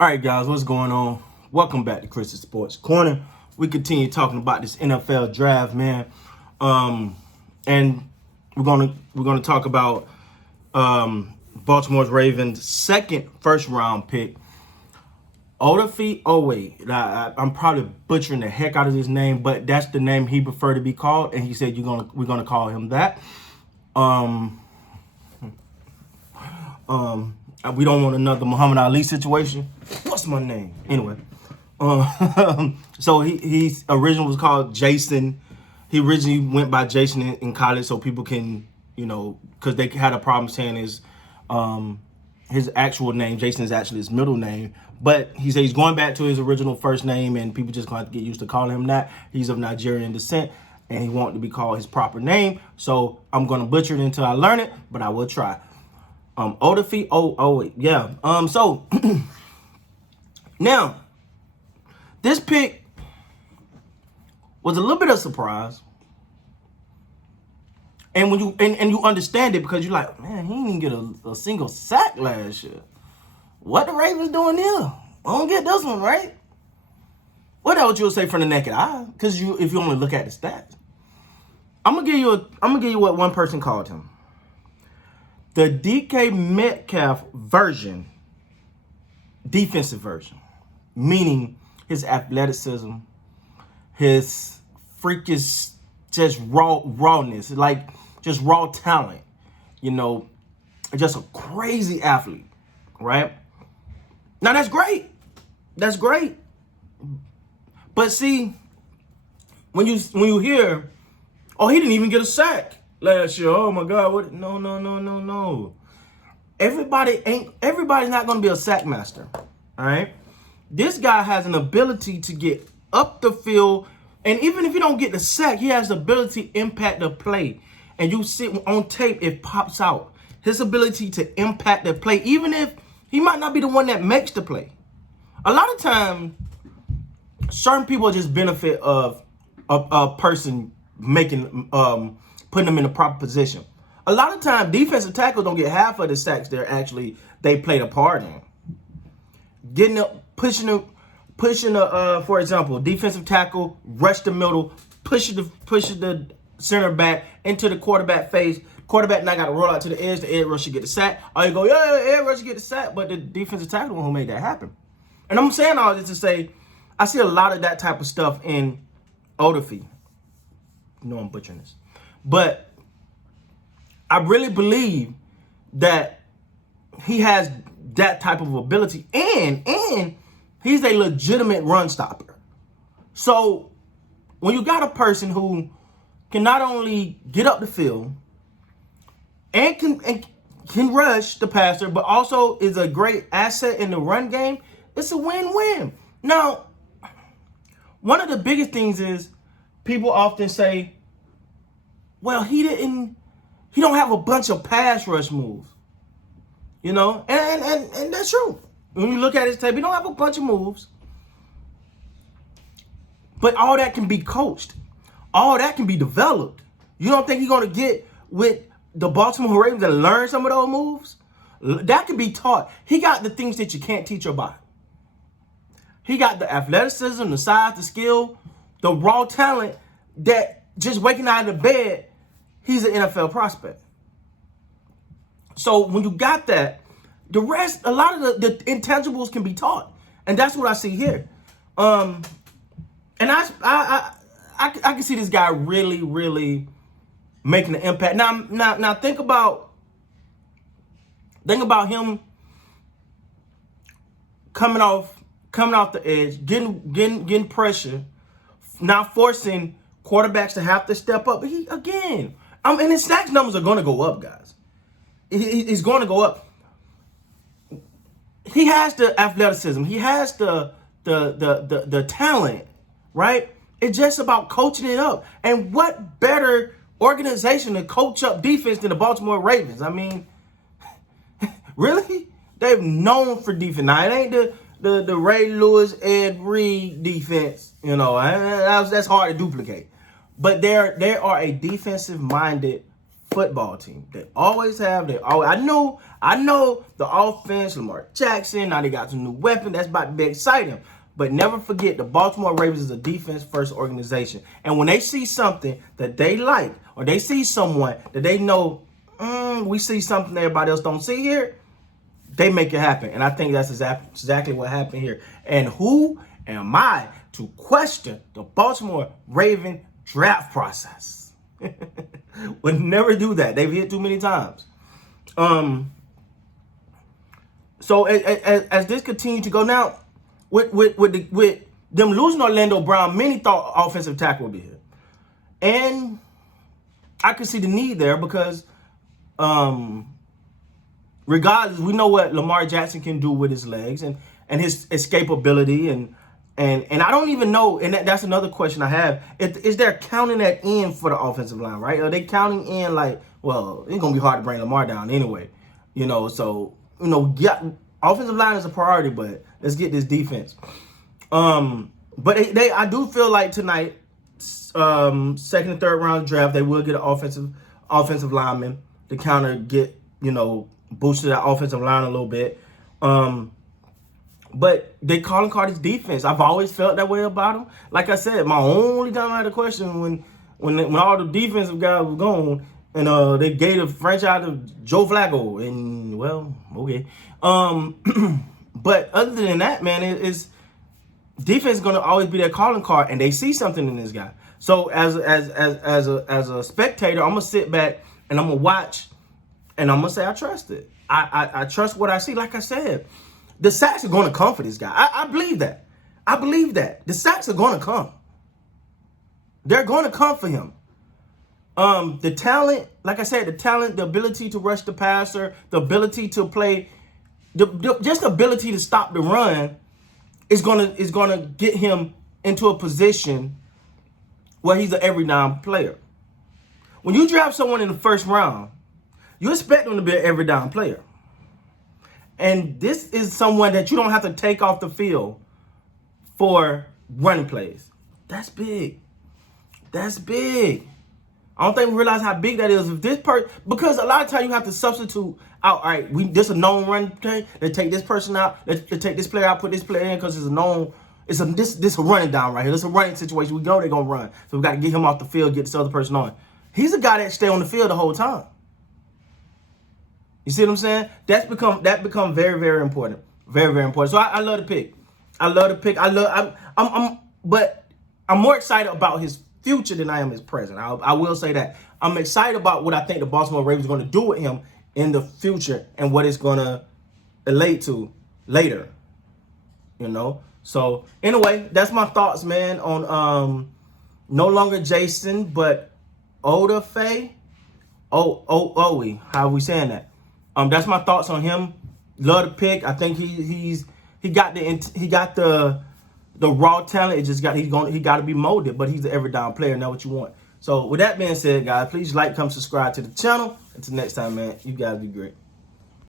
All right, guys, what's going on? Welcome back to Chris's Sports Corner. We continue talking about this NFL draft, man. And we're gonna talk about Baltimore's Ravens' second first round pick, Oweh. I'm probably butchering the heck out of his name, but that's the name he preferred to be called, and he said we're gonna call him that. We don't want another Muhammad Ali situation. What's my name? Anyway. So he originally was called Jason. He originally went by Jason in college, so people can, because they had a problem saying his actual name. Jason is actually his middle name. But he said he's going back to his original first name, and people just going to have to get used to calling him that. He's of Nigerian descent, and he wanted to be called his proper name. So I'm going to butcher it until I learn it, but I will try. Odafe, Oweh, yeah. So now this pick was a little bit of a surprise, and when you understand it because you're like, man, he didn't get a single sack last year. What the Ravens doing here? I don't get this one right. What else you'll say from the naked eye? Because if you only look at the stats, I'm gonna give you what one person called him. The DK Metcalf version, defensive version, meaning his athleticism, his freakish, just rawness, like just raw talent, just a crazy athlete, right? Now that's great. That's great. But see, when you hear, oh, he didn't even get a sack last year. Oh my God! What? No. Everybody's not going to be a sack master. All right. This guy has an ability to get up the field, and even if he don't get the sack, he has the ability to impact the play. And you see on tape, it pops out his ability to impact the play, even if he might not be the one that makes the play. A lot of times, certain people just benefit of a person making putting them in the proper position. A lot of times, defensive tackles don't get half of the sacks they played a part in. Getting up, pushing for example, defensive tackle, rush the middle, pushing the center back into the quarterback face. Quarterback now got to roll out to the edge. The edge rusher get the sack. Or you go, edge rusher get the sack, but the defensive tackle one who made that happen. And I'm saying all this to say, I see a lot of that type of stuff in Odafe. I'm butchering this. But I really believe that he has that type of ability, and he's a legitimate run stopper. So when you got a person who can not only get up the field and can rush the passer, but also is a great asset in the run game, it's a win-win. Now, one of the biggest things is people often say, well, he don't have a bunch of pass rush moves, and that's true. When you look at his tape, he don't have a bunch of moves, but all that can be coached, all that can be developed. You don't think he's gonna get with the Baltimore Ravens and learn some of those moves? That can be taught. He got the things that you can't teach your body. He got the athleticism, the size, the skill, the raw talent that just waking out of the bed, he's an NFL prospect. So when you got that, the rest, a lot of the intangibles can be taught. And that's what I see here. And I can see this guy really, really making an impact. Now think about him coming off the edge, getting pressure, not forcing quarterbacks to have to step up. But and his sacks numbers are going to go up, guys. He's going to go up. He has the athleticism. He has the talent, right? It's just about coaching it up. And what better organization to coach up defense than the Baltimore Ravens? I mean, really? They've known for defense. Now, it ain't the Ray Lewis, Ed Reed defense. That's hard to duplicate. But they are a defensive-minded football team. They always have. They always. I know the offense. Lamar Jackson. Now they got some new weapon. That's about to be exciting. But never forget, the Baltimore Ravens is a defense-first organization. And when they see something that they like, or they see someone that they know, we see something everybody else don't see here, they make it happen. And I think that's exactly what happened here. And who am I to question the Baltimore Raven draft process? Would never do that. They've hit too many times. So as this continues to go now, with them losing Orlando Brown, many thought offensive tackle would be here. And I could see the need there because regardless, we know what Lamar Jackson can do with his legs and his escapability and I don't even know, and that's another question I have. Is there counting that in for the offensive line, right? Are they counting in like, well, it's gonna be hard to bring Lamar down anyway, so offensive line is a priority, but let's get this defense. But I do feel like tonight, second and third round draft, they will get an offensive lineman to get boosted that offensive line a little bit. But they calling Carter's defense. I've always felt that way about him. Like I said, my only time I had a question when all the defensive guys were gone and they gave the franchise to Joe Flacco, and well, okay. But other than that, man, it's defense is gonna always be their calling card, and they see something in this guy. So as a spectator, I'm gonna sit back and I'm gonna watch, and I'm gonna say I trust it. I trust what I see. Like I said, the sacks are gonna come for this guy. I believe that. I believe that the sacks are gonna come. They're gonna come for him. The talent, like I said, the ability to rush the passer, the ability to play. Just the ability to stop the run is gonna get him into a position where he's an every down player. When you draft someone in the first round, you expect them to be an every down player. And this is someone that you don't have to take off the field for running plays. That's big. That's big. I don't think we realize how big that is. If this because a lot of times you have to substitute out. All right, this a known run play. Let's take this person out. Let's take this player out, put this player in because it's a known. This a running down right here. This a running situation. We know they're gonna run, so we got to get him off the field, get this other person on. He's a guy that stay on the field the whole time. You see what I'm saying? That become very, very important. Very, very important. So I love the pick. But I'm more excited about his future than I am his present. I will say that. I'm excited about what I think the Baltimore Ravens are going to do with him in the future and what it's going to relate to later. So anyway, that's my thoughts, man, on no longer Jason, but Odafe. Oweh. How are we saying that? That's my thoughts on him. Love the pick. I think he got the raw talent. He got to be molded, but he's an every down player. Now what you want. So with that being said, guys, please like, come subscribe to the channel. Until next time, man, you guys be great.